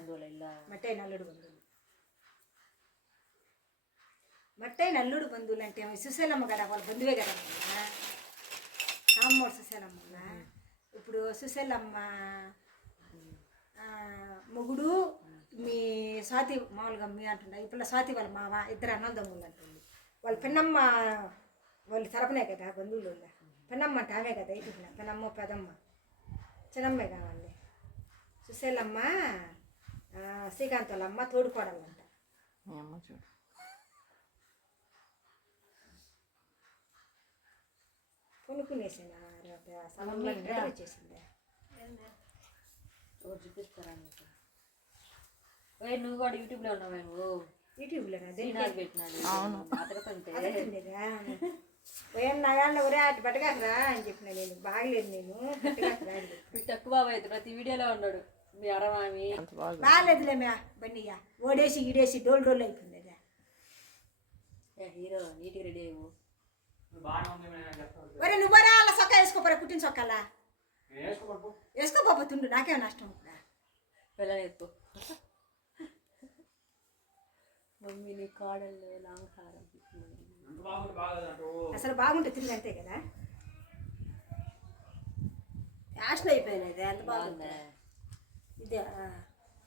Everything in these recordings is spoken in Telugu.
ಬಂಧುವಲ್ಲ ಇಲ್ಲ మట్టైన అల్లుడు బంధువులు మట్టైన అల్లుడు బంధువులు అంటే సుశీలమ్మ కదా వాళ్ళ బంధువే కదా కామ్మోడు సుశీలమ్మ ఇప్పుడు సుశీలమ్మ మొగుడు మీ స్వాతి మామూలుగా మీ అంటుండ ఇప్పుడు స్వాతి వాళ్ళ మామ ఇద్దరు అన్నదమ్ములు అంటుంది వాళ్ళ పిన్నమ్మ వాళ్ళు తరపునే కదా బంధువులు పిన్నమ్మ అంటే ఆమె కదా ఇటు పిన్నమ్మ పెదమ్మ చిన్నమ్మే కావాలి సుశీలమ్మ శ్రీకాంత్ వాళ్ళ అమ్మ తోడుకోడాలంట చూడు కొనుక్కునేసింది వచ్చేసింది చూపిస్తారా నువ్వు కూడా యూట్యూబ్లో ఉన్నావు నువ్వు యూట్యూబ్లో పెట్టినాడు నాగాళ్ళ ఒరే అటు పట్టగాకరా అని చెప్పిన నేను బాగలేదు నేను తక్కువ అవుతుంది ప్రతి వీడియోలో ఉన్నాడు మీ అరమామి బాగాలేదులే మే బండిగా ఓడేసి ఈడేసి డోల్ డోల్ అయిపోయింది అదే హీరో నీట్గా రెడీ అయ్యి ఒరే నువ్వరా అలా సొక్క వేసుకోపోరా పుట్టిన సొక్కలా వేసుకోపోతుండు నాకేమో నష్టం ఉందా పిల్లలు ఎత్తు మమ్మీ నీ కాడలు లాంగ్ హారం అసలు బాగుంటుంది తిరిగి అంతే కదా ఫ్యాషన్ అయిపోయింది ఇది ఎంత బాగుంది ఇదే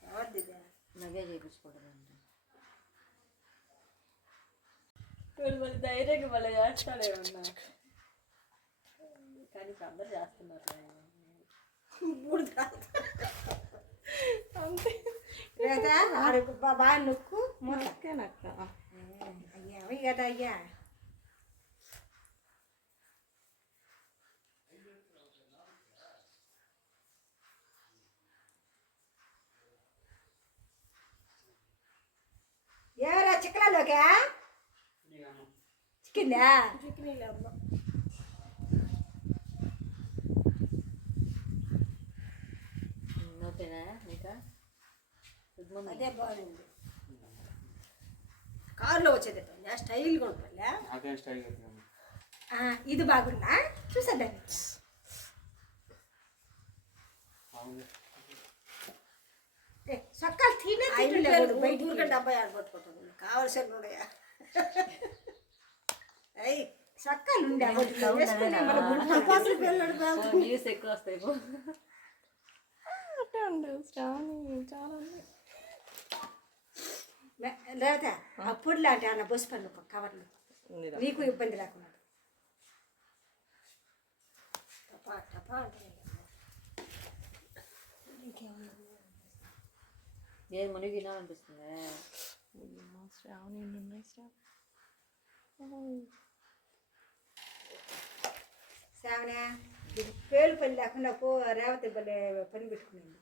ఎవరిది ఇదే నవ్వే చేయించుకుంటాను మళ్ళీ ధైర్యంగా మళ్ళీ చేస్తాడేమన్నా కానీ ఇప్పుడు అందరు చేస్తున్నారు అంతే బాగా నొక్కు మొక్కేనక్క అయ్యా అవి కదా అయ్యా ఎవరా చిక్కలలోకా చిక్కిందా ఓకేనా నీకా అదే బాగుంది కారులో వచ్చేది స్టైల్గా ఉంటుంది ఇది బాగుందా చూసండి సొక్కలు తినే బయట డబ్బాయి ఆడబట్టుకుంటుంది కావాల్సిన ఉన్నాయా అయ్యి సొక్కలు ఉండే న్యూస్ ఎక్కువ వస్తాయి శ్రావణి చాలా లేదా అప్పుడు లాంటి అన్న బస్సు పన్ను కవర్లు నీకు ఇబ్బంది లేకుండా టపా టపా అంటే నేను మునిగి తినాలనిపిస్తుంది శ్రావణి ఉన్నాయి శ్రావణ పేలు పని లేకుండా రేవతి పని పెట్టుకున్నాను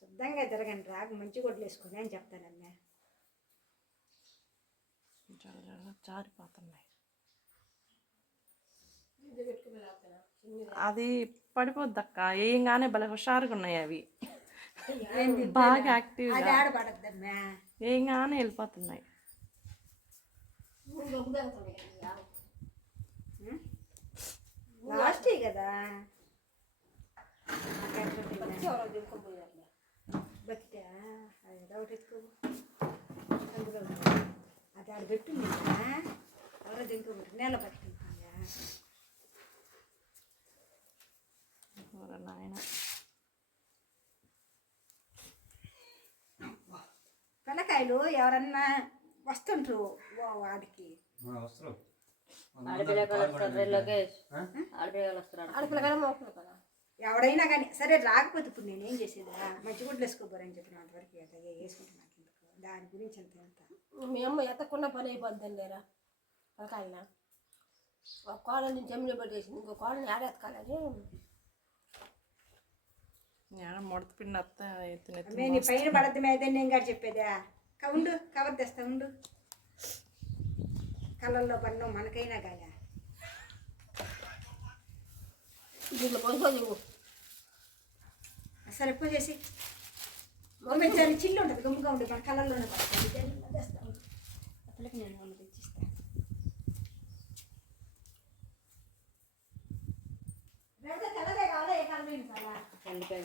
శుద్ధంగా తిరగండి రాకు మంచి గొడ్లు వేసుకొని అని చెప్తానమ్మా జారిపోతున్నాయి అది పడిపోద్ది అక్క ఏంగానే భలే హుషారుగా ఉన్నాయి అవి బాగా యాక్టివ్ ఏంగానే వెళ్ళిపోతున్నాయి లాస్ట్ కదా బట్టా అది ఒకటి ఎత్తుకో అందులో అది ఆడ పెట్టుంది ఎవరో దింకోబెట్టు నేల పట్టుకుంటుందా నాయన పిల్లకాయలు ఎవరన్నా వస్తుంటారు వాడికి ఎవడైనా కానీ సరే రాకపోతే ఇప్పుడు నేనేం చేసేదా మంచి గుడ్లు వేసుకోపోరని చెప్పిన అంతవరకు వేసుకుంటున్నాను దాని గురించి అంత ఎంత మీ అమ్మ ఎత్తకుండా పని అయిపోద్దని లేరా పిల్లకాయన ఒక కోడని జమ్మిని పెట్టేసింది ఇంకో కోడని ఆడెత్తుకాలని ముడత పిండి నీ పైన పడద్దు మీద నేను గారు చెప్పేదా ఉండు కవర్ తెస్తా ఉండు కళ్ళల్లో పన్ను మనకైనా కాగా దీంట్లో కొనుక్కోదు అసలు ఎక్కువ చేసి మమ్మీ చిల్లు ఉంటుంది గమ్ముగా ఉండి మన కళ్ళల్లోనే పడుతుంది తెస్తా పిల్లకి నేను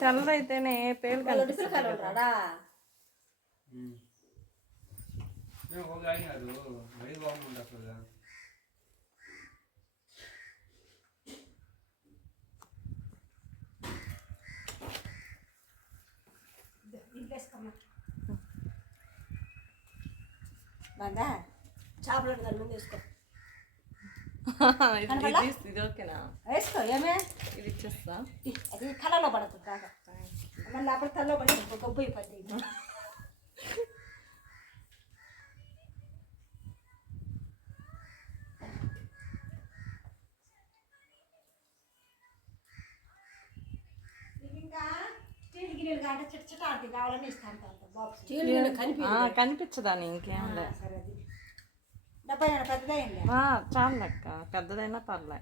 తెల్లదైతేనే పేలు వాళ్ళు కనిపిస్తుంది పిల్లకాయలు కదా. ఉంటాడా బాగా చేపలు దాని ముందు వేసుకో ఇది ఓకేనా? వేసుకో ఏమే ఇది ఇచ్చేస్తా. అది కళలో పడుతుంది బాగా మళ్ళీ అప్పుడు తలలో పడుతుంది గబ్బు అయిపోద్ది. ఇంకా స్టీల్ గిన్నెలు కాంటే చిట్ట చిట్ట ఆడుతుంది కావాలని ఇస్తాను బాక్స్ కనిపించదాని ఇంకేం లే. సరే అది డబ్బా పెద్దదైంది. చాలు అక్క, పెద్దదైనా పర్లే.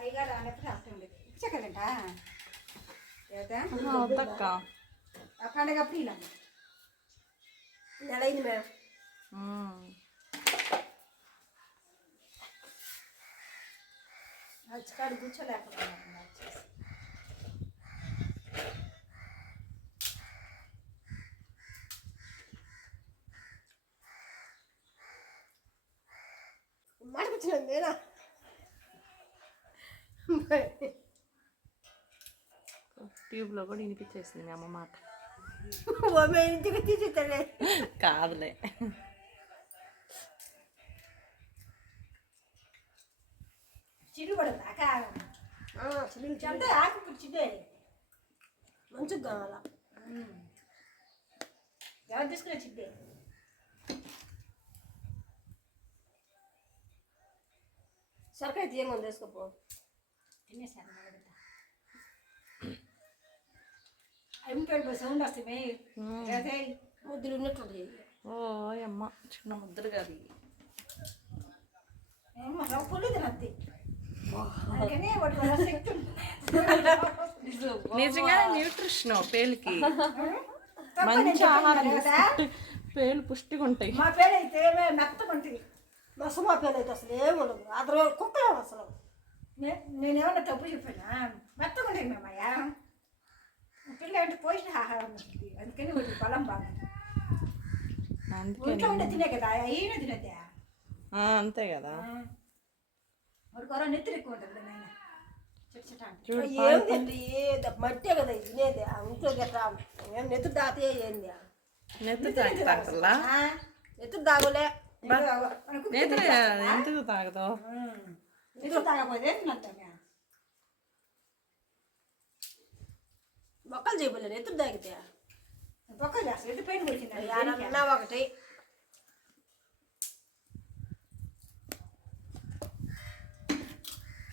అయ్యగారు అనేప్పుడు అర్థం లేదు ఇచ్చకలేంట వద్దక్క. ఆ పండగ అప్పుడు ఇలా నెల అయింది మేడం. వచ్చి కూర్చోలేకపోతున్నాను. మాటకొచ్చిన నేనా ట్యూబ్లో కూడా వినిపించేసింది మీ అమ్మ మాట. ఇంటికి తీసేస్తానే కాదులే. చిల్లు పడుతుందా చిల్లు చెంత ఆకు పుచ్చిందే మంచిగా కావాలా ఎవరు తీసుకుని వచ్చిందే సరకాయ తీయంగా ఉంది వేసుకోపో. తినేసాను అయిపోయి సౌండ్ వస్తుంది ముద్దులు ఉన్నట్టు ఓ అమ్మ చిన్న ముద్దలు కాదు. ఏమో పుల్లి తినద్ది అందుకని వాటి వల్ల శక్తి నిజంగానే న్యూట్రిషన్ పేలుకి మంచి ఆహారం. పేలు పుష్టిగా ఉంటాయి. మా పేరు అయితే మెత్తగా ఉంటుంది. మా సుమా పేరు అయితే అసలు ఏముండదు. అతను కుక్కలేము అసలు. నేనేమన్నా తప్పు చెప్పానా మెత్తగా ఉంటుంది మేమయ్యా. పిల్ల అంటే పోషణ ఆహారం ఉంటుంది అందుకని వాటి బలం బాగా ఇంట్లో ఉండే తినే కదా అయినా తినద్దా. అంతే కదా. వాడికి వర నెత్తులు ఎక్కువ ఉంటుంది నాయన చిట్ట ఏంది మట్టే కదా తినేది ఇంట్లో గట్రా ఏం నెత్తురు దాతే ఏంది నెత్తురు తాగుతాంటల్లా. నెత్తురు తాగులే నెత్తురు ఎందుకు తాగదు? నెత్తురు తాగపోతే తినద్దా మొక్కలు చేయలేదు. నెత్తురు తాగితే బొక్కలు చేస్తాను ఎటు పెయింట్ కొడుతుంది అన్నా ఒకటి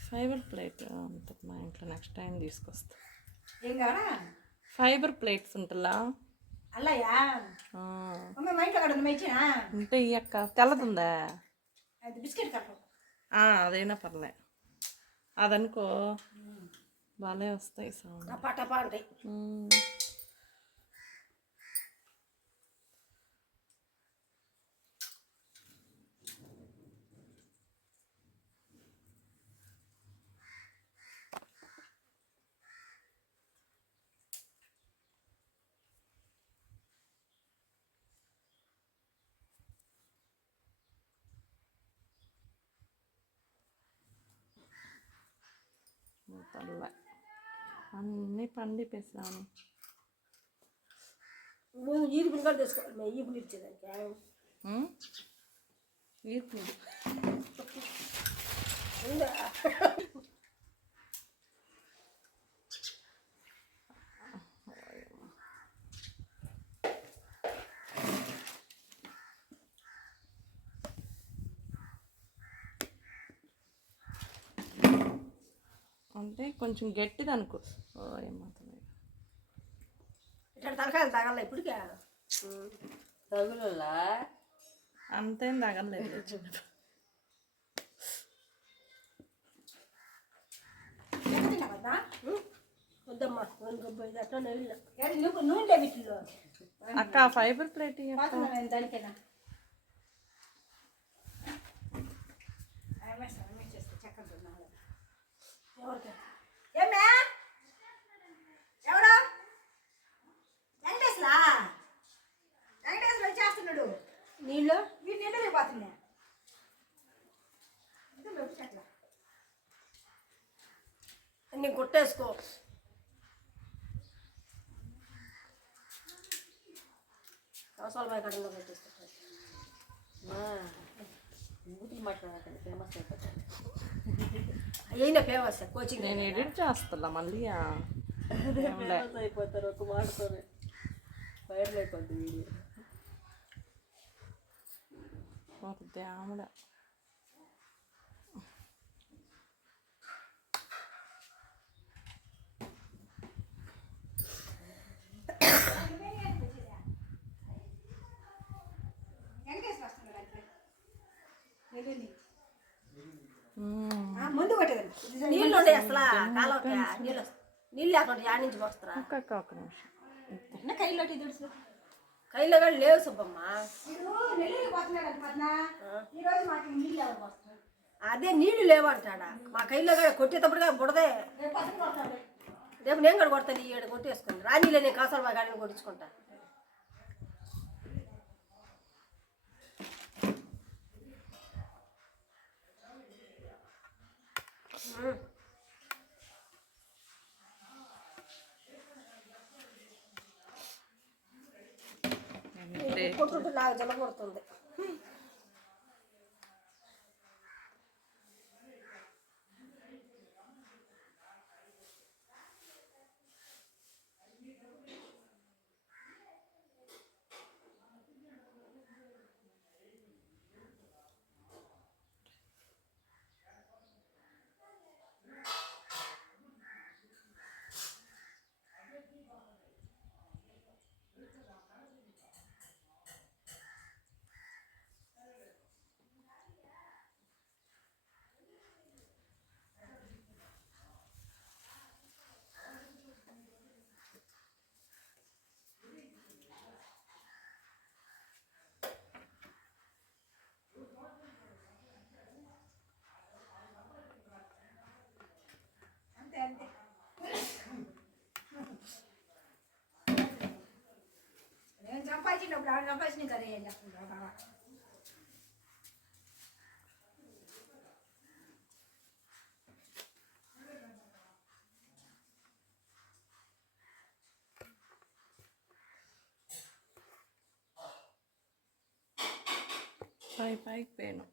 ఫైబర్ ప్లేట్ ఉంటుంది మా ఇంట్లో. నెక్స్ట్ టైం తీసుకొస్తా. ఏం కావాలా ఫైబర్ ప్లేట్స్ ఉంటుందా? అల్లయ్యా మా ఇంట్లో అక్కడ ఉంది ఇచ్చినా ఉంటే ఈ అక్క తెల్లదుందా? అది బిస్కెట్ కట్టం అదైనా పర్లే. అదనుకో బాగా వస్తాయి సౌండ్. టపా అంటాయి. పర్లే అన్నీ పండిపేసాను. ఈపులు కూడా తెచ్చుకోవాలి. మేము ఈపులు ఇచ్చేదానికి ఈపులు ఉందా? అంటే కొంచెం గట్టిది అనుకో. ఏమాత్రం ఇట్లా తలకాయలు తాగాల ఇప్పటికే తగులులా అంతేం తగలేదు. వద్దమ్మా అట్లా నెల్లు నువ్వు నూనె వీటిలో అక్క ఫైబర్ ప్లేట్ దానికైనా ఎవరికి ఏమే ఎవరు వెంకటేశ్వరా వెంకటేశ్వర వచ్చేస్తున్నాడు నీళ్ళు వీటి నీళ్ళు అయిపోతున్నా అన్నీ కొట్టేసుకో. అవసరాలు బాయ్ కడంలో పెట్టేసుకుంటాను. బూతులు మాట్లాడకండి, ఫేమస్ అయిపోతాను. అయినా ఫేమస్ కోచింగ్. నేను ఎడిట్ చేస్తున్నా మళ్ళీ. ఫేమస్ అయిపోతారు ఒక మాటతోనే, వైరల్ అయిపోద్ది వీడియో. దేవుడ ముందు కొట్టేదండి నీళ్ళు ఉండే అసలు కాలవక నీళ్ళు నీళ్ళు లేకుండా యాడ్ నుంచి పోస్తారా? ఒక నిమిషం. కైలో తెలుసు కైలో కూడా లేవు సుబ్బమ్మ. అదే నీళ్లు లేవంటాడా? మా కైలో కూడా కొట్టేటప్పుడు బుడదే. రేపు నేను కూడా కొడతాను. ఈ ఏడు కొట్టేసుకుని రానీలే, నేను కాసాలు మా గాడిని కొట్టించుకుంటా. కొట్టుంటే నాకు జల కొడుతుంది. నేను సంపాదించినప్పుడు ఆవిడ సంపాదించిన కదా ఏం చేస్తుందా బాబా. పైకి పోయాను.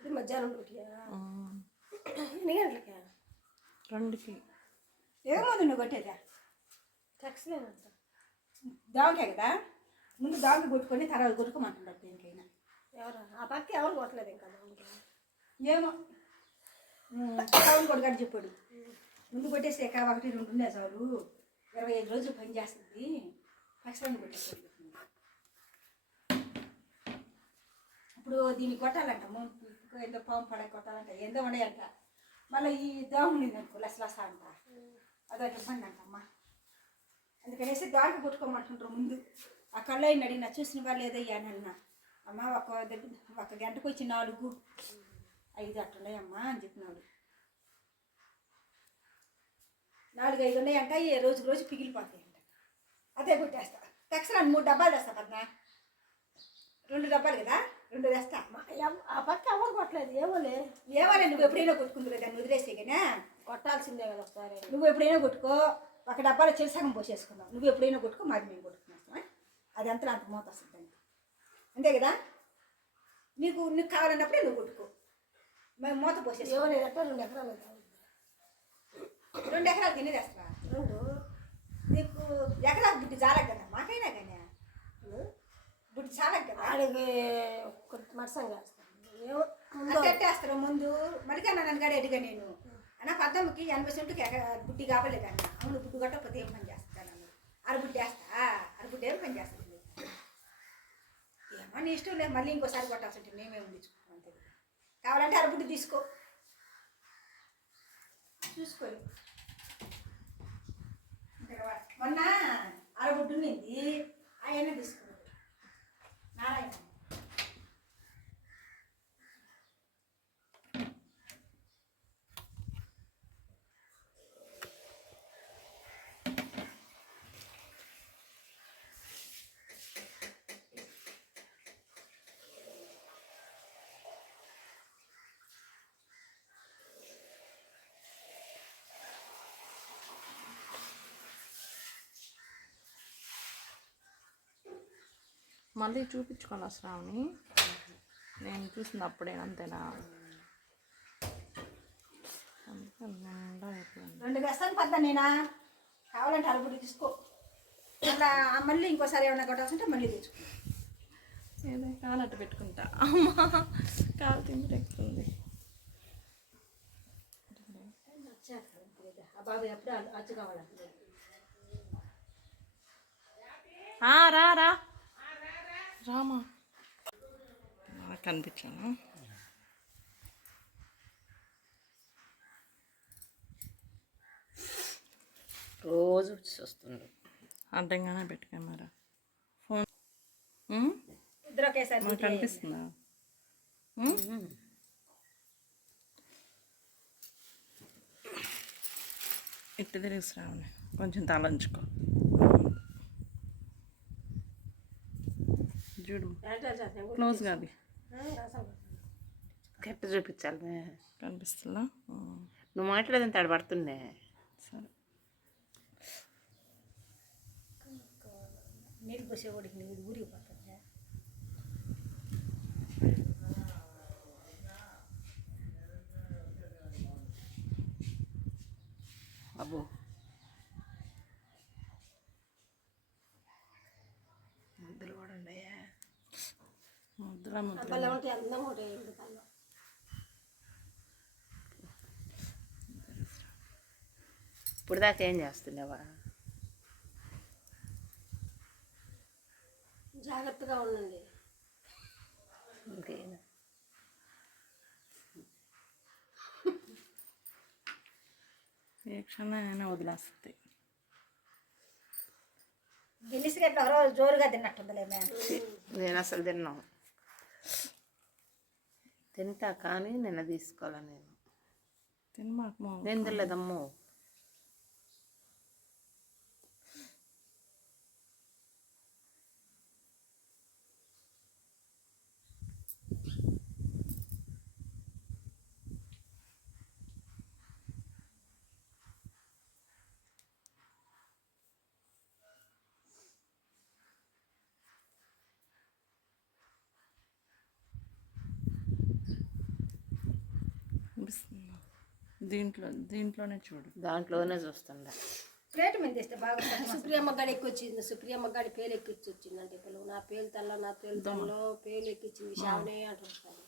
ఇది మధ్యాహ్నం డ్యూటీయా? ఎన్ని గంటలకి? 2కి. ఏమవుతుంది నువ్వు కొట్టేదా? టెక్స్లేనంట దావకే కదా, ముందు దావకి కొట్టుకొని తర్వాత కొట్టుకోమంటున్నారు దేనికైనా. ఎవరు ఆ పక్క ఎవరు కొట్టలేదు ఇంకా దానికి. ఏమో టౌన్ కొడుగాడు చెప్పాడు, ముందు కొట్టేస్తే 1, 2 ఉండే చాలు, 25 రోజులు పని చేస్తుంది, ఖచ్చితంగా కొట్టేస్తాడు. ఇప్పుడు దీన్ని కొట్టాలంట, ఏందో పాము పడ కొట్టాలంట, ఏందో ఉన్నాయంట. మళ్ళీ ఈ దోమ ఉంది అనుకో లసలసా అంట, అదొక ఇబ్బంది అంటమ్మా. అందుకనేసి దానికి కొట్టుకోమంటుంటారు ముందు. ఆ కళ్ళు అయిన అడిగినా చూసిన వాళ్ళు ఏదయ్యా అని అన్నా. అమ్మ ఒక గంటకు వచ్చి 4, 5 అట్లున్నాయమ్మా అని చెప్పినాడు. 4, 5 ఉన్నాయంట, ఏ రోజుకు రోజు పిగిలిపోతాయంట. అదే కొట్టేస్తా. తెక్సరాని 3 డబ్బాలు తెస్తా పద్నా, 2 డబ్బాలు కదా, 2 తెస్తా. ఆ పక్క ఎవరు కొట్టలేదు. ఏమోలే ఏమోలే, నువ్వు ఎప్పుడైనా కొట్టుకుంది కదా, దాన్ని వదిలేసే కానీ కొట్టాల్సిందే కదా ఒకసారి. నువ్వు ఎప్పుడైనా కొట్టుకో, ఒక డబ్బాలో చిరసగం పోసేసుకున్నావు. నువ్వు ఎప్పుడైనా కొట్టుకో, మాది మేము కొట్టుకున్నాం. అది అంతా అంత మూత వస్తుంది దానికి, అంతే కదా. నీకు కావాలన్నప్పుడే నువ్వు కొట్టుకో, మేము మూత పోసేసి. ఏమో లేదు, ఎట్లా 2 ఎకరాలు 2 ఎకరాలు తినేది వేస్తా. నీకు ఎకరా బుడ్డి చాలక కదా, మాకైనా కానీ బుడ్డి చాలక కదా. ఆడికి మరసంగా వేస్తాను. కట్టేస్తారు ముందు మరికన్నా నన్ను కాడ ఎటుగా నేను అన్న పద్దమ్మకి 80 సెంటుకి బుడ్డి కావలేదన్న. అవును బుడ్డు కొట్టకపోతే ఏం పని చేస్తాను అన్న. అరబుడ్డి వేస్తా, అరబుడ్డి ఏం పని చేస్తుంది. ఏమో నీ ఇష్టం లేదు, మళ్ళీ ఇంకోసారి కొట్టాల్సి ఉంటుంది, మేమేమి తెచ్చుకుంటాం అంతే. కావాలంటే అరబుడ్డి తీసుకో, చూసుకోరు. మొన్న అరబుడ్డు ఉన్నింది, ఆయన తీసుకున్నాడు నారాయణ. మళ్ళీ చూపించుకోండి శ్రావణి. నేను చూసింది అప్పుడే అంతేనా? రెండు వేస్తాను పద్దా నేనా. కావాలంటే అరబుడ్డి తీసుకో, అలా మళ్ళీ ఇంకోసారి ఏమన్నా కొట్టాల్సి ఉంటే మళ్ళీ తెచ్చుకో. ఏదో కాలు అట్టు పెట్టుకుంటా. అమ్మా కాలు తిండి ఎక్కుతుంది. ఆ బాబు ఎప్పుడు అచ్చు కావాలి. రా రా రామా, కనిపించాను. రోజు వస్తుండు. అడ్డంగానే పెట్టుకున్నారా ఫోన్? ఇద్దరు ఒకేసారి కనిపిస్తుందా? ఇట్టు తిరిగి శ్రావణి, కొంచెం తలంచుకో. చూడు క్లోజ్ కాదు, కరెక్ట్ చూపించాలి. కనిపిస్తుందా? నువ్వు మాట్లాడేదంత ఆడ పడుతుండే. సరే, నీళ్ళు పోసేవాడికి నీళ్ళు ఊరిగిపోతుంది. అబ్బో ముద్దులు కూడా ఉన్నాయా? ముద్దులా ముద్దులా. అబ్బాయిలు ఏమంటే అందం ఒకటి ఎందుకన్నా ఇప్పుడు దాకా ఏం చేస్తున్నావా? జాగ్రత్తగా ఉండండి. ఇంకేనా ఏ క్షణమైనా వదిలేస్తుంది. గిన్నెసిగడ్డ ఒకరోజు జోరుగా తిన్నట్టుందిలే మేము. నేను అసలు తిన్నాను, తింటా కానీ నిన్న తీసుకోవాలా. నేను తినమాకు. నేను తినలేదమ్మో. కనిపిస్తుందా? దీంట్లోనే చూడు. దాంట్లోనే చూస్తుండా. ప్లేట్ మీద తెస్తే బాగా సుప్రియమ్మ గడి ఎక్కొచ్చింది. సుప్రియమ్మ గడి పేలు ఎక్కించి వచ్చిందంటే పిల్లలు నా పేలు తల్ల నా పేలు తల్లలో పేలు ఎక్కించింది షావనే అంటుంటారు.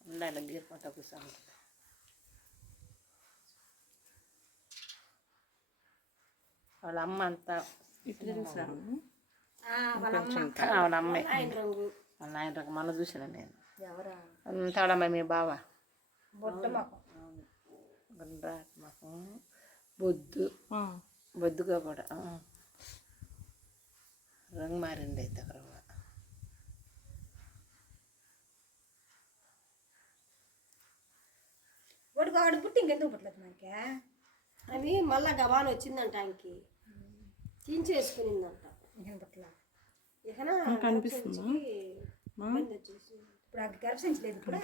ఉండాలి గీరుకుంటా కూర్చోండి. వాళ్ళ అమ్మ అంతా ఇటు చూసాను. వాళ్ళ అమ్మాయి ఆయన రంగు వాళ్ళ ఆయన రకం మన చూసిన నేను. ఎవరా అంతా వాళ్ళ అమ్మాయి మీ బావ బొట్ట మాకు మాకు బొద్దుగా కూడా రంగు మారింది అయితే అక్కడ. వాడు పుట్టి ఇంకెందుకు పుట్టలేదు మనకి. అది మళ్ళా గబాన్ వచ్చిందంట ఆయనకి, తీయించేసుకునిందంట. ఇంకెందుకు పుట్టలా ఇకనా కనిపిస్తుందా? ఇప్పుడు ఆ గర్భసించలేదు ఇప్పుడు.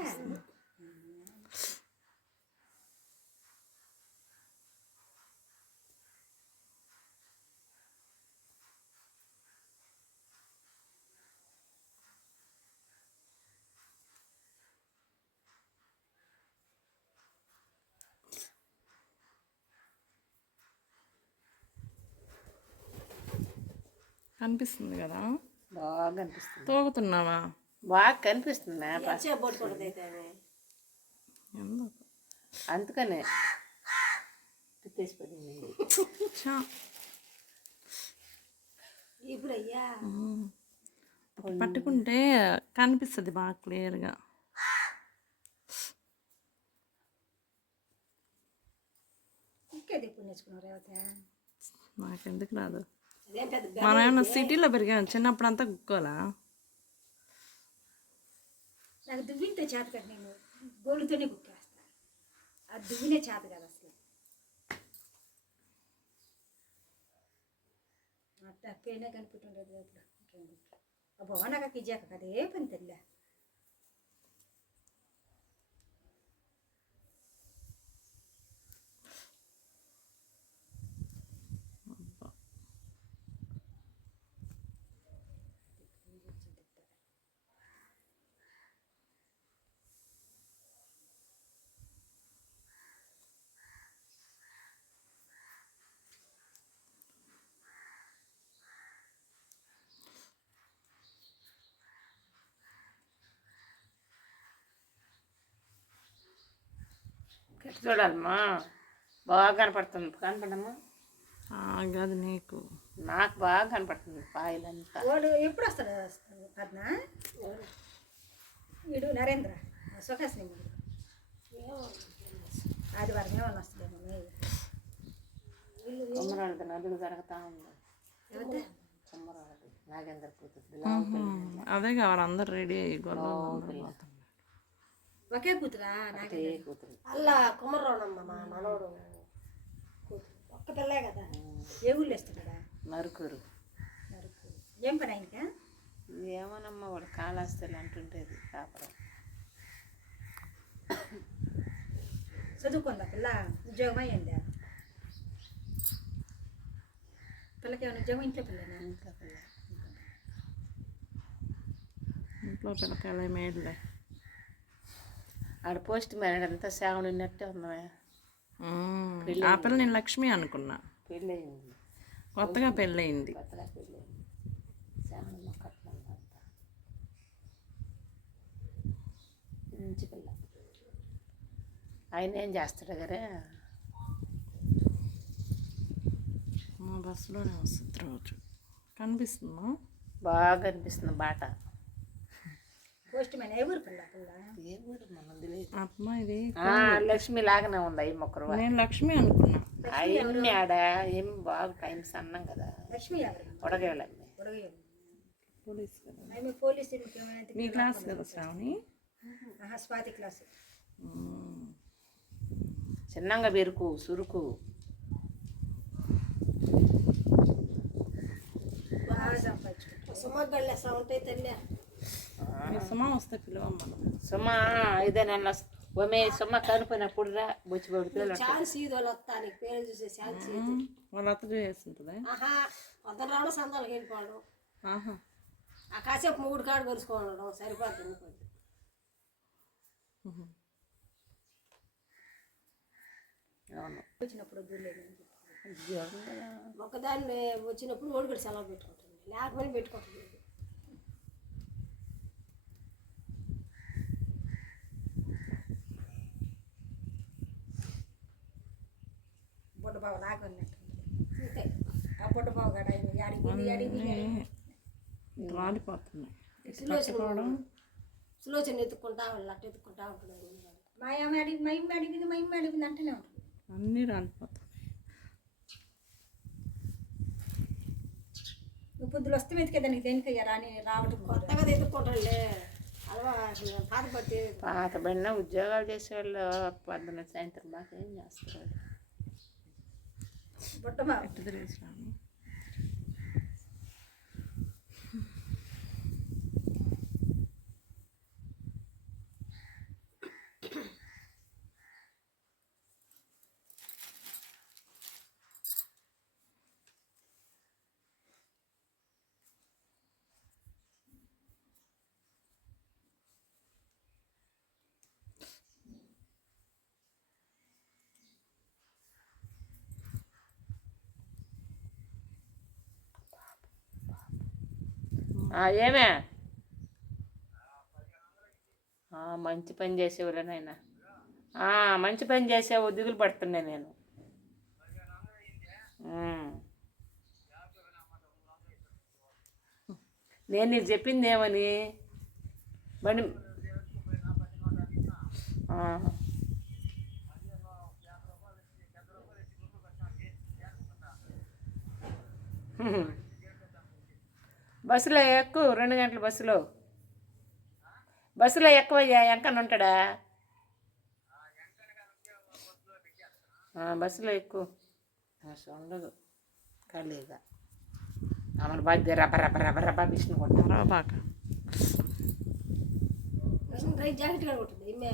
కనిపిస్తుంది కదా? బాగా కనిపిస్తుంది. తోగుతున్నావా? బాగా కనిపిస్తుంది. బొట్టు కొడుతుంది అయితే ఎందుకు అందుకనే తీసిపోయింది. చా ఇప్పుడు అయ్యా పట్టుకుంటే కనిపిస్తుంది బాగా క్లియర్గా. ఇంకేది ఇప్పుడు నేర్చుకున్నారు రేవతి? నాకెందుకు రాదు. అదేం పెద్ద మనం ఏమన్నా సిటీలో పెరిగాను, చిన్నప్పుడు అంతా కుక్కోలా. నాకు దువ్వింటే చేత కదా, నేను గోళ్ళతోనే కుక్కేస్తాను. ఆ దువ్వినే చేత కదా అసలు. అట్లా పేనే కనిపెట్టుండేది అప్పుడు. అబ్బో నాకు ఇజాక కదా ఏ పని తెల్లే. చూడాలమ్మా బాగా కనపడుతుంది. కనపడమ్మా కాదు నీకు, నాకు బాగా కనపడుతుంది పాయలంతా. వాడు ఎప్పుడు వస్తాడు పద్మ? వీడు నరేంద్ర సుఖాసిని ఆదివారం ఏమన్నా వస్తుందేమో. కొమ్మరాళ్ళది నదులు జరుగుతూ ఉంది. ఎవరితే? కొమ్మరాళ్ళది నాగేంద్ర కూతురు. అదే కావాలి అందరు రెడీ అయ్యి గొడవ. ఒకే కూతురా? నాకే కూతురు. అల్లా కుమ్మరోడమ్మ మా మనోడు ఒక్క పిల్లే కదా. ఏ ఊళ్ళో వేస్తున్నాడా? నరుకూరు. ఏం పని ఆయనకా? ఏమోనమ్మా వాడు కాళాస్తలు అంటుంటేది కాపురం. చదువుకుందా పిల్ల? ఉద్యోగం అయ్యిందా పిల్లకి? ఏమైనా ఉద్యోగం? ఇంట్లో పిల్లనా? ఇంకా పిల్ల ఇంట్లో పిల్లకాయలే మేడ్లే. ఆడ పోస్ట్ మ్యారేజ్ అంతా సేవలు ఉన్నట్టే ఉందా. ఆ పిల్ల నేను లక్ష్మి అనుకున్నా. పెళ్ళయింది, కొత్తగా పెళ్ళయింది. కొత్తగా పెళ్ళయింది. సేవలు కట్నం అంతా మంచి పిల్ల. ఆయన ఏం చేస్తాడు గారే? మా బస్సులోనే వస్తుంది రోజు. కనిపిస్తుందా? బాగా అనిపిస్తుంది బాట. పోస్ట్ మ్యాన్ ఏ ఊరు పిల్ల? పిల్ల ఏ ఊరు మనం తెలియదు. అమ్మా ఇది లక్ష్మి లాగానే ఉంది అవి మొక్కరు. నేను లక్ష్మి అనుకున్నా. అవన్నీ ఆడ ఏం బాగా టైం సన్నం కదా. లక్ష్మి ఎవరు? ఉడగేళ్ళమ్మి. ఉడగయ్యాలి. పోలీస్ కదా. ఆమె పోలీసు మీ క్లాస్ కదా శ్రావణి? స్వాతి క్లాసు. చిన్నంగా బెరుకు సురుకు. బాగా సంపాదించుకుంటారు. సుమగళ్ళు వేస్తా ఉంటాయి తల్లి. సుమా వస్తే పిలవమ్మ. సుమ ఇదే నన్ను ఒమే సుమ కనుపోయినప్పుడు రా బొచ్చి పడుతుంది. ఛాన్స్ ఇది వాళ్ళు వస్తా నీకు పేరు చూసే ఛాన్స్ వాళ్ళ అత్త చేస్తుంటుందా? ఆహా వద్దరు రావడం సందాలకు వెళ్ళిపోవడం. ఆహా ఆ కాసేపు మూడు కాడు కొలుసుకోవడం సరిపోతుంది. అవును. వచ్చినప్పుడు వద్దులేదు. ఒకదాన్ని వచ్చినప్పుడు ఓడిగడి సెలవు పెట్టుకుంటుంది, లేకపోతే పెట్టుకుంటుంది. బుడ్డబాబు నాకు అన్నట్టు అంతే. ఆ బుడ్డబాబు గడ రాలిపోతున్నాయి. సులోచన ఎత్తుకుంటా వాళ్ళు అట్ట ఎత్తుకుంటా ఉంటున్నారు. మా అమ్మ అడిగి మా ఇమ్మ అడిగింది మా ఇమ్మ అడిగింది అంటేనే ఉంటుంది. అన్నీ రాలిపోతున్నాయి. నువ్వు పొద్దులు వస్తే వెతికేదా నీకు దేనికయ్యా రాని రావటం? కొత్తగా ఎత్తుకుంటాడులే అలవాటు పాత పట్టి. పాత పడిన ఉద్యోగాలు చేసేవాళ్ళు పొద్దున్న సాయంత్రం బాగా ఏం చేస్తారు. బుడ్డబాబు ఎట్టు తిరిగి శ్రావణి? ఏమే మంచి పని చేసేవాళ్ళనైనా మంచి పని చేసావు, దిగులు పడుతున్నా నేను. నేను నీకు చెప్పింది ఏమని బండి బస్సులో ఎక్కువ 2 గంటల బస్సులో ఎక్కువయ్యా. ఎంకన్నా ఉంటాడా? బస్సులో ఎక్కువ ఉండదు ఖాళీగా. ఆమెను బాధ్య రబ్బ మిషన్ కొట్టారా బాగా జాకెట్ కూడా కొట్టింది ఈమె.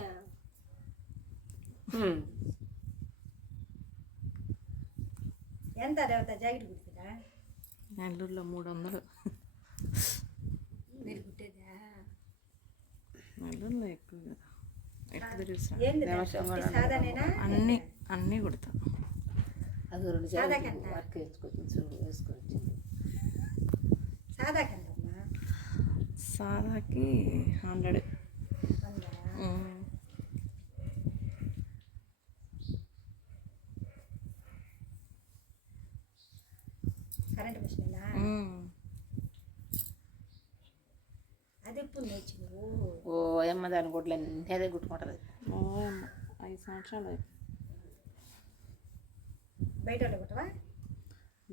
ఎంత దేవత జాకెట్ కుట్టిందా? నెల్లూరులో 300. మీరు కుట్టేదా? నెల్లూరులో ఎక్కువ కదా, ఎక్కువ తిరుగుతా. ఏంది సాదానేనా? అన్నీ కుడతా. అది 2 వర్క్ వేసుకోవచ్చు. సాదాకెంతమ్మా? సాదాకి 100. కరెంట్ మిషనేనా? అది ఎప్పుడు నేర్చుకున్నావు? అమ్మ దాని గుడ్లు అదే కుట్టుకుంటుంది. 5 సంవత్సరాలు అయిపోయి. బయట వాళ్ళు కుట్టవా?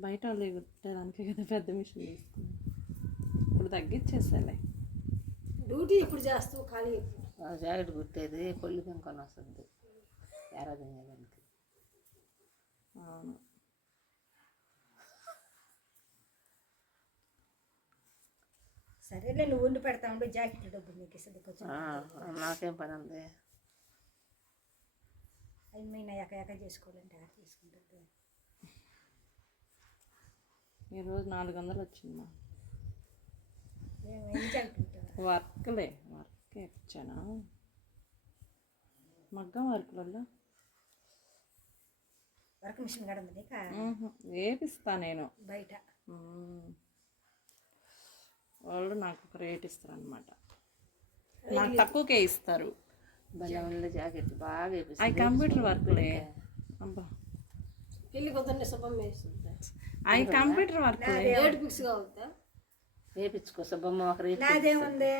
బయట వాళ్ళు కుట్టేదానికి కదా పెద్ద మిషన్ తీసుకున్నాను. ఇప్పుడు తగ్గించేసాలే. డ్యూటీ ఎప్పుడు చేస్తావు? ఖాళీ జాకెట్ కుట్టేది కొల్లి పెంకొని వస్తుంది ఏరాదించడానికి. అవును. సరేలే, నువ్వు వండి పెడతా ఉండు, జాకెట్ డబ్బులు నీకు ఇస్తుంది కొంచెం. నాకేం పని ఉంది? అవి మేము ఎక్క చేసుకోవాలంటే తీసుకుంటుంది. ఈరోజు 400 వచ్చిందమ్మా. ఎన్ని జాకెట్ ఉంటావా? వర్క్లే ఇచ్చానా, మగ్గం వర్క్లలో. వర్క్ మిషన్ కూడా ఉంది నీకు? వేపిస్తా నేను బయట. వాళ్ళు నాకు ఒక రేట్ ఇస్తారు అనమాట, నాకు తక్కువకే ఇస్తారు. జాకెట్ బాగా అవి కంప్యూటర్ వర్క్లే. అబ్బా, పెళ్ళి కొద్దిగా శుభం వేస్తుంది. అవి కంప్యూటర్ వర్క్లే. రేట్ ఫిక్స్గా అవుతా వేపించుకో సుబ్బమ్మ. ఒక రేట్ నాదేముంది?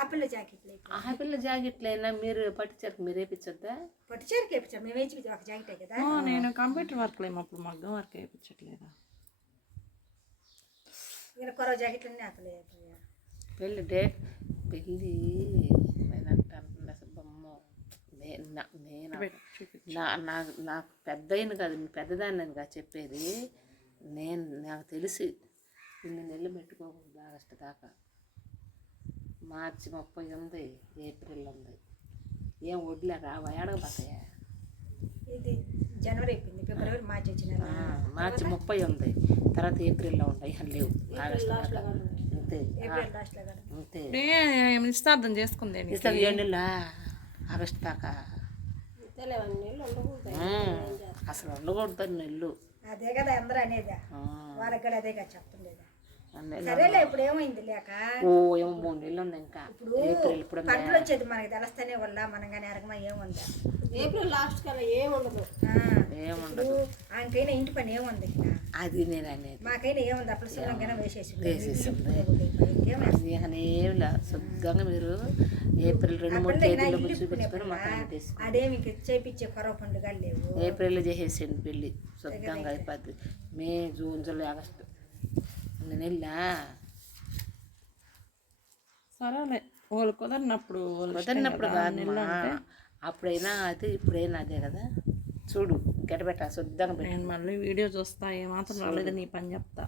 ఆపిల్ల జాకెట్లు. ఆపిల్ల జాకెట్లైనా మీరు పట్టుచరకు మీరు వేపించొద్దా? పట్టుచీరకి వేయించాం మేము. వేయించి ఒక జాకెటే కదా. నేను కంప్యూటర్ వర్క్లే, అప్పుడు మగ్గం వర్క్ వేయించట్లేదా? ఇలా కొరవ జాకెట్లన్నీ ఆపిల్ల పెళ్ళి పెళ్ళి అంటున్నా సుబ్బమ్మ. నాకు పెద్ద అయిన కాదు, పెద్దదాన్ని కాదు చెప్పేది. నాకు తెలిసి 2 నెలలు పెట్టుకోకూడదు ఆగస్టు దాకా. మార్చి 30 ఉంది, ఏప్రిల్ ఉంది. ఏం వడ్లే రావా? ఏడకపోతాయా? ఇది జనవరి అయిపోయింది, ఫిబ్రవరి మార్చి వచ్చిన. మార్చి 30 ఉంది, తర్వాత ఏప్రిల్లో ఉంటాయి. లేవు ఆగస్టు దాకా. అంతే, ఏప్రిల్ లాస్ట్లో కదా. అంతే. నిశ్చితార్థం చేసుకుంది ఇస్తాను 7 నెలలా? ఆగస్టు దాకా అసలు ఉండకూడదు నెల్లు. అదే కదా అందరూ అనేది, వాళ్ళకి కూడా అదే కదా చెప్తుండేది. సరేలే, ఇప్పుడు ఏమైంది లేక ఏమో 3 నెలలు ఉంది ఇంకా. ఇప్పుడు పంటలు వచ్చేది మనకి తెలుస్తానే వల్ల మనం కానీ అరగమా ఏముందా? ఏప్రిల్ లాస్ట్ కల్లా ఏముండదు. ఆయనకైనా ఇంటి పని ఏముంది? అది నేను అనేది మాకైనా ఏముంది? అప్పుడు శుభ్రంగా వేసేసి ఏమిలా శుద్ధంగా మీరు ఏప్రిల్ 2-3 తేదీలో చూపించుకొని మాకు అదేమి చేపించే కొరవ పండుగ లేవు. ఏప్రిల్లో చేసేసింది పెళ్ళి, శుద్ధంగా అయిపోద్ది. మే, జూన్, జూలై, ఆగస్టు 2 నెలలా? సరేలే, వాళ్ళు కుదరినప్పుడు కాదు, అప్పుడైనా అయితే ఇప్పుడైనా అదే కదా. చూడు గెటబెట్ట శుద్ధంగా పెట్టి. నేను మళ్ళీ వీడియో చూస్తా, ఏమాత్రం రాలేదు నీ పని చెప్తా.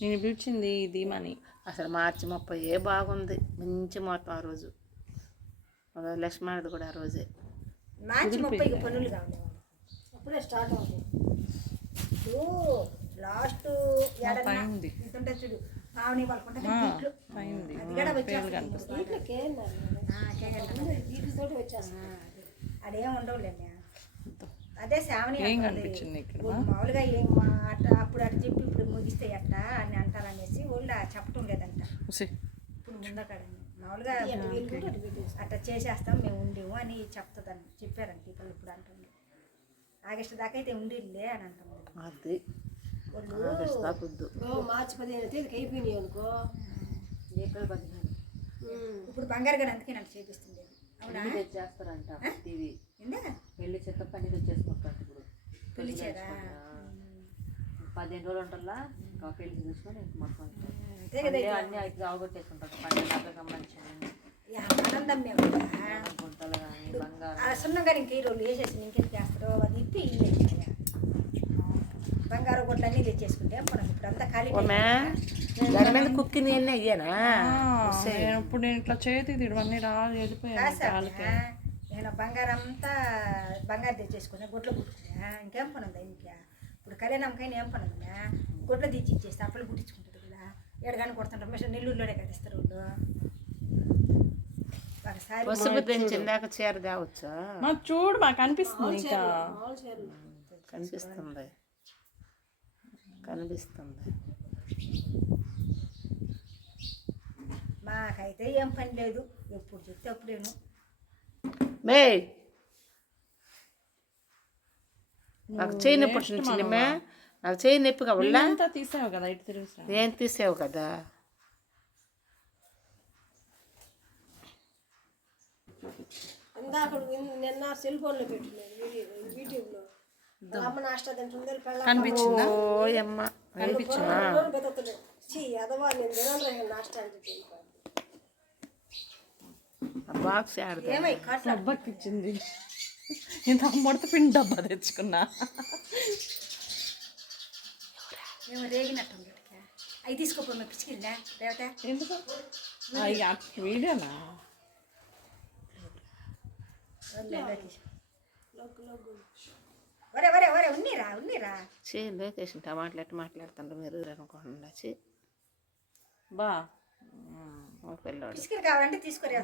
నేను పిలిచింది దీమని. అసలు మార్చి 30 బాగుంది, మంచి మొత్తం. ఆ రోజు లక్ష్మణది కూడా ఆ రోజే. మార్చి 30 పనులు కావాలి, అప్పుడే స్టార్ట్ అవుతుంది. లాస్ట్ ఏడుంటే చూడు ఆవుని వాళ్ళకుంటే అది కూడా వచ్చేస్తుంది. అదేం ఉండవులేండి. అదే శ్రావణి మామూలుగా ఏం అప్పుడు అటు చెప్పి ఇప్పుడు ముగిస్తే ఎట్లా అని అంటారనేసి వాళ్ళు చెప్పటం లేదంట. ఇప్పుడు ముందక్కడ మామూలుగా అట్లా చేసేస్తాం మేము ఉండేము అని చెప్తుందని చెప్పారంట ఇప్పుడు ఇప్పుడు అంటుంది. ఆగస్టు దాకా అయితే ఉండిలే అని అంటుంది. అది ఆగస్టు దాకా వద్దు. మార్చి 15వ తేదీకి అయిపోయినాయి అనుకో. ఏప్రిల్ 15 ఇప్పుడు బంగారు గడి అందుకే నాకు చేపిస్తుంది. అవునా తెచ్చేస్తారంట టీవీ ఏందా పెళ్లి చెక్క పని తెచ్చేసుకుంటారంట. ఇప్పుడు పెళ్లి చేయరా 15 రోజులు ఉంటుందా ఇంకా పెళ్లి చూసుకొని మొత్తం అంతే కదా. అన్నీ అయితే జాగొట్టేసుకుంటారు. 12 దాకా సంబంధించిన ఆనందం మేము గుంటలు కానీ బంగారం ఆ సున్నం కానీ ఇంక ఈ రోజులు వేసేసి ఇంకెందుకు వేస్తారు అది ఇప్పి ఇల్లు బంగారు గొడ్లు అన్నీ తెచ్చేసుకుంటే మనం ఇప్పుడు అంతా ఖాళీ దాని మీద కుక్కింది అన్నీ అయ్యానా. నేను ఇట్లా చేతి ఇవన్నీ వెళ్ళిపోయాను. నేను బంగారం అంతా బంగారు తెచ్చేసుకున్నా గొడ్లు కుట్టుకున్నా. ఇంకేం పని ఉందా ఇంకా ఇప్పుడు కళ్యాణంకైనా ఏం పని ఉందా. గొడ్లు తెచ్చి ఇచ్చేస్తే అప్పలు కుట్టించుకుంటుంది కదా. ఎడగాని కొడుతుంటారు మిషన్ నెల్లూరులోనే కట్టిస్తారు వాళ్ళు. పసుపు తెంచిందాక చీర తేవచ్చా? చూడు మాకు కనిపిస్తుంది. ఇంకా కనిపిస్తుంది కనిపిస్తుంది. మాకైతే ఏం పని లేదు. ఎప్పుడు చెప్తే అప్పుడేను. మే నాకు చేయి నొప్పి వచ్చింది. మే నాకు చేయి నొప్పి కాబట్టి తీసావు కదా ఇటు తిరిగి ఏం తీసావు కదా. ఇందాక నిన్న సెల్ ఫోన్లో పెట్టినారు యూట్యూబ్లో. అమ్మ నాష్టా తింటుంది కనిపించిందా? ఓయమ్మ కనిపించిందా? అదవా నేను తినాలి నాష్టా అని చెప్పి బాక్స్ ఆడదా డబ్బాకి ఇచ్చింది. ఇంత ముడత పిండి డబ్బా తెచ్చుకున్నా. మేము రేగినట్టు అవి తీసుకోపోయి పిచ్చికిందా దేవత ఎందుకు వీడియోనా? ఒరే ఒరే ఒరే ఉన్నీరా ఉన్నీరా లోకేషన్ టమాటాలు ఎట్లా మాట్లాడుతుండ్రు మీరు అనుకోకుండా బా పిల్లోడు పిచ్చికిలు కావాలంటే తీసుకురా.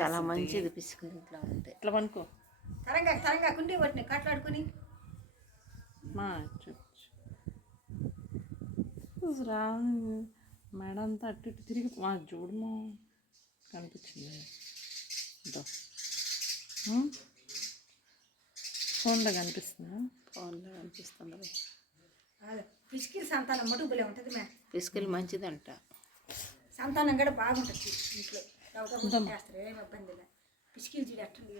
చాలా మంచిది పిసుకుని ఇంట్లో ఉంటే. ఇట్లా పనుకో తరంగా తరంగా కుండి కొట్టిన కట్లాడుకుని మా రా మేడం అంతా అటు ఇటు తిరిగి మా చూడమో కనిపించింది. ఫోన్లో కనిపిస్తుందా? ఫోన్లో కనిపిస్తుంది. పిచ్చికిలు సంతానం మటుకులే ఉంటుంది. మే పిసుకులు మంచిదంట. సంతానం కూడా బాగుంటుంది ఇంట్లో. చేస్తారు ఏమి ఇబ్బంది లేదు. పిచ్చికిలు చూడు అట్టుంది.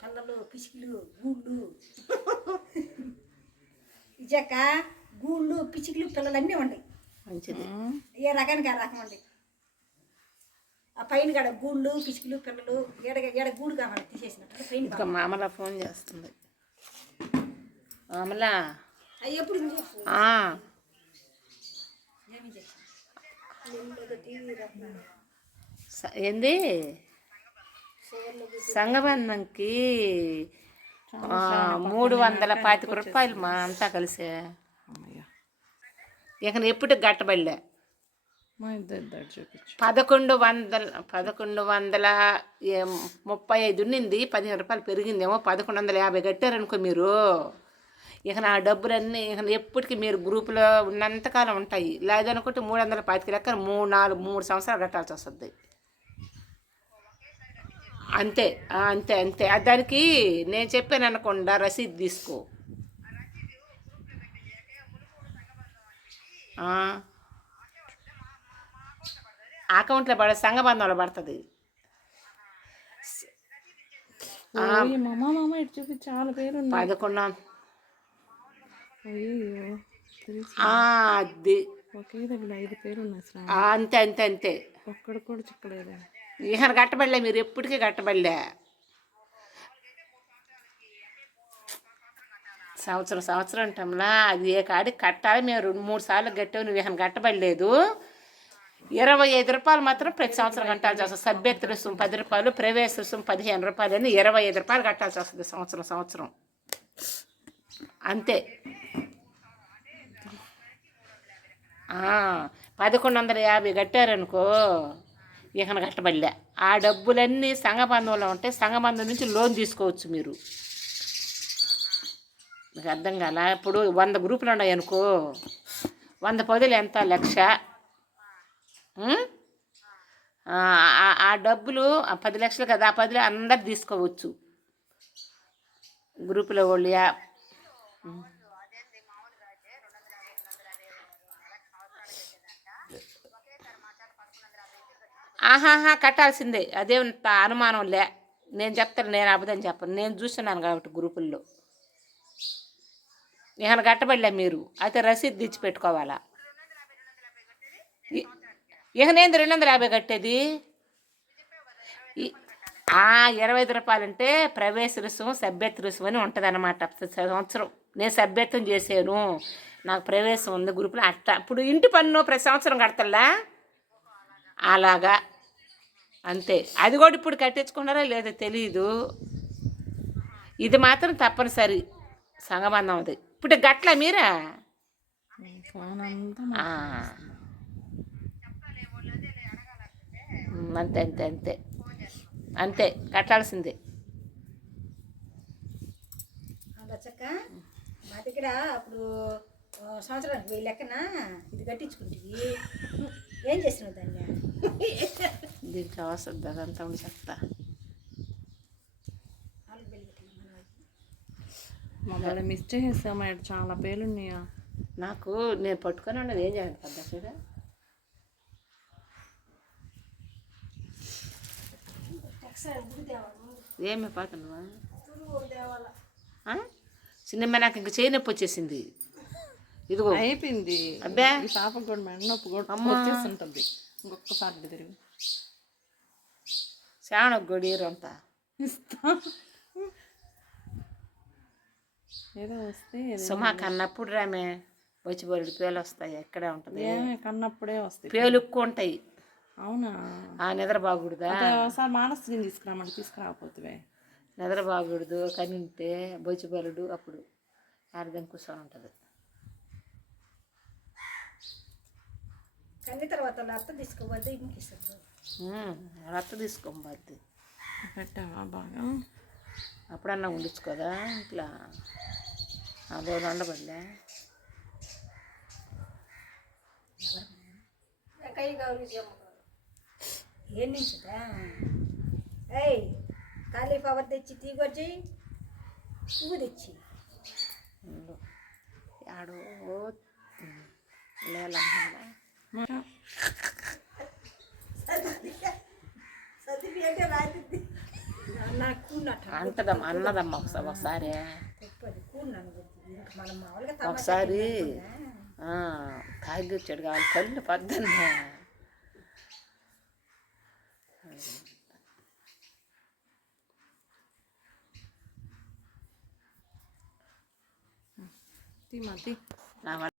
కళ్ళలు పిచ్చికిలు గూళ్ళు ఇచ్చాక గూళ్ళు పిచ్చికిలు పిల్లలు అన్నీ ఉన్నాయి. మంచిది. ఏ రకానికి ఆ రకం ఉంది. ఆ పైన కాడ గూళ్ళు పిచ్చికిలు పిల్లలు ఏడ గూడు కావాలి తీసేసినట్టు పైన. మామలా ఫోన్ చేస్తుంది. మామలా అవి ఎప్పుడు ఏంది సంగబంధంకి 325 రూపాయలు మా అంతా కలిసే. ఇక ఎప్పుడు గట్టబడలే. 1135 ఉన్నింది. 15 రూపాయలు పెరిగిందేమో. 1150 కట్టారనుకో మీరు. ఇక నా డబ్బులన్నీ ఇక ఎప్పటికీ మీరు గ్రూపులో ఉన్నంతకాలం ఉంటాయి. లేదనుకుంటే 325 లెక్క 3 సంవత్సరాలు కట్టాల్సి వస్తుంది. అంతే అంతే అంతే. దానికి నేను చెప్పాను అనకుండా రసీదు తీసుకో. అకౌంట్లో సంఘబంధంలో పడుతుంది. చాలా పేరు 11 అది ఒకే దగ్గర 5 పేరు ఉన్నాయి. అంతే అంతే అంతే. ఒక్కడు కూడా చిక్కలేదు. ఇక కట్టబడలే మీరు ఎప్పటికీ కట్టబడలే. సంవత్సరం అంటాంలా అది ఏ కాడికి కట్టాలి. మేము 2-3 సార్లు కట్టావు. నువ్వు ఇక కట్టబడలేదు. 25 రూపాయలు మాత్రం ప్రతి సంవత్సరం కట్టాల్సి వస్తుంది. సభ్యత్వ రుసుము 10 రూపాయలు, ప్రవేశ రుసుము 15 రూపాయలు అని 25 రూపాయలు కట్టాల్సి వస్తుంది సంవత్సరం. అంతే. 1150 కట్టారనుకో ఇక కట్టబడలే. ఆ డబ్బులన్నీ సంఘబంధంలో ఉంటే సంఘబంధం నుంచి లోన్ తీసుకోవచ్చు మీరు. మీకు అర్థం కాల. ఇప్పుడు 100 గ్రూపులు ఉన్నాయి అనుకో. 100 పదులు ఎంత? 1,00,000. డబ్బులు ఆ 10 లక్షలు కదా, ఆ 10 అందరు తీసుకోవచ్చు గ్రూపులో వాళ్ళు. ఆహాహా కట్టాల్సిందే, అదేంత అనుమానం లే. నేను చెప్తాను, నేను అబద్ధం చెప్పను, నేను చూస్తున్నాను కాబట్టి గ్రూపుల్లో. ఏమైనా కట్టబడలే మీరు అయితే రసీదు తెచ్చి పెట్టుకోవాలా. ఇహనేంది 250 కట్టేది? 25 రూపాయలు అంటే ప్రవేశ రుసుము, సభ్యత్వ రుసుము అని ఉంటుంది అన్నమాట. సంవత్సరం నేను సభ్యత్వం చేసాను, నాకు ప్రవేశం ఉంది గ్రూపులో అట్లా. ఇప్పుడు ఇంటి పన్ను ప్రతి సంవత్సరం కడతల్లా అలాగా అంతే. అది కూడా ఇప్పుడు కట్టించుకున్నారా లేదో తెలీదు. ఇది మాత్రం తప్పనిసరి సంగబంధం అది. ఇప్పుడు గట్ల మీరా అంతే అంతే అంతే అంతే కట్టాల్సిందే. లచ్చక్క మా దగ్గర అప్పుడు సంవత్సరానికి 1000 లెక్కన ఇది కట్టించుకుంటుంది. ఏం చేసినావు దాన్ని? దీంట్లో వస్తుంది అదంతా ఉండి చెప్తా. మమ్మల్ని మిస్ చేసేసామా, చాలా పేర్లు ఉన్నాయా నాకు. నేను పట్టుకొని ఉన్నది ఏం చేయాలి పద్ధతిగా? ఏమి పాడుతున్నావా? చిన్నమ్మ నాకు ఇంక చేయి నొప్పి వచ్చేసింది. ఇదిగో అయిపోయింది. అబ్బా ఈ పాపకు కూడా మెడ నొప్పి కూడా వచ్చేస్తుంటుంది. ఇంకొకసారి తిరిగి చాలా గొడీరు అంతా ఇస్తా. ఏదో వస్తే సుమా కన్నప్పుడు రామే వచ్చి బొరుడు పేలు వస్తాయి. ఎక్కడే ఉంటుంది, కన్నప్పుడే వస్తాయి పేలు ఎక్కువ ఉంటాయి. అవునా? నిద్ర బాగుడదా? ఒకసారి మానసిని తీసుకురామంటే తీసుకురాకపోతే నిద్ర బాగుడదు కానీ ఉంటే బొచ్చి బరుడు అప్పుడు అర్థం కూర్చొని ఉంటుంది. కన్నీ తర్వాత అత్త తీసుకోబోద్ది ఇంటికి ఇస్తుంది. అత్త తీసుకోబోద్ది. పెట్టావా బాగా? అప్పుడన్నా ఉండించుకోదా ఇట్లా అదో ఉండబడలే. ఏం నుంచుదా? ఏయ్ కాలీఫ్లవర్ తెచ్చి తీగొచ్చి పువ్వు తెచ్చి ఆడో లేలమ్మా అంటదమ్మా అన్నదమ్మా ఒకసారి ఒకసారి కాయలు తెచ్చాడు కావాలి కళ్ళు పద్దన్నే. మతి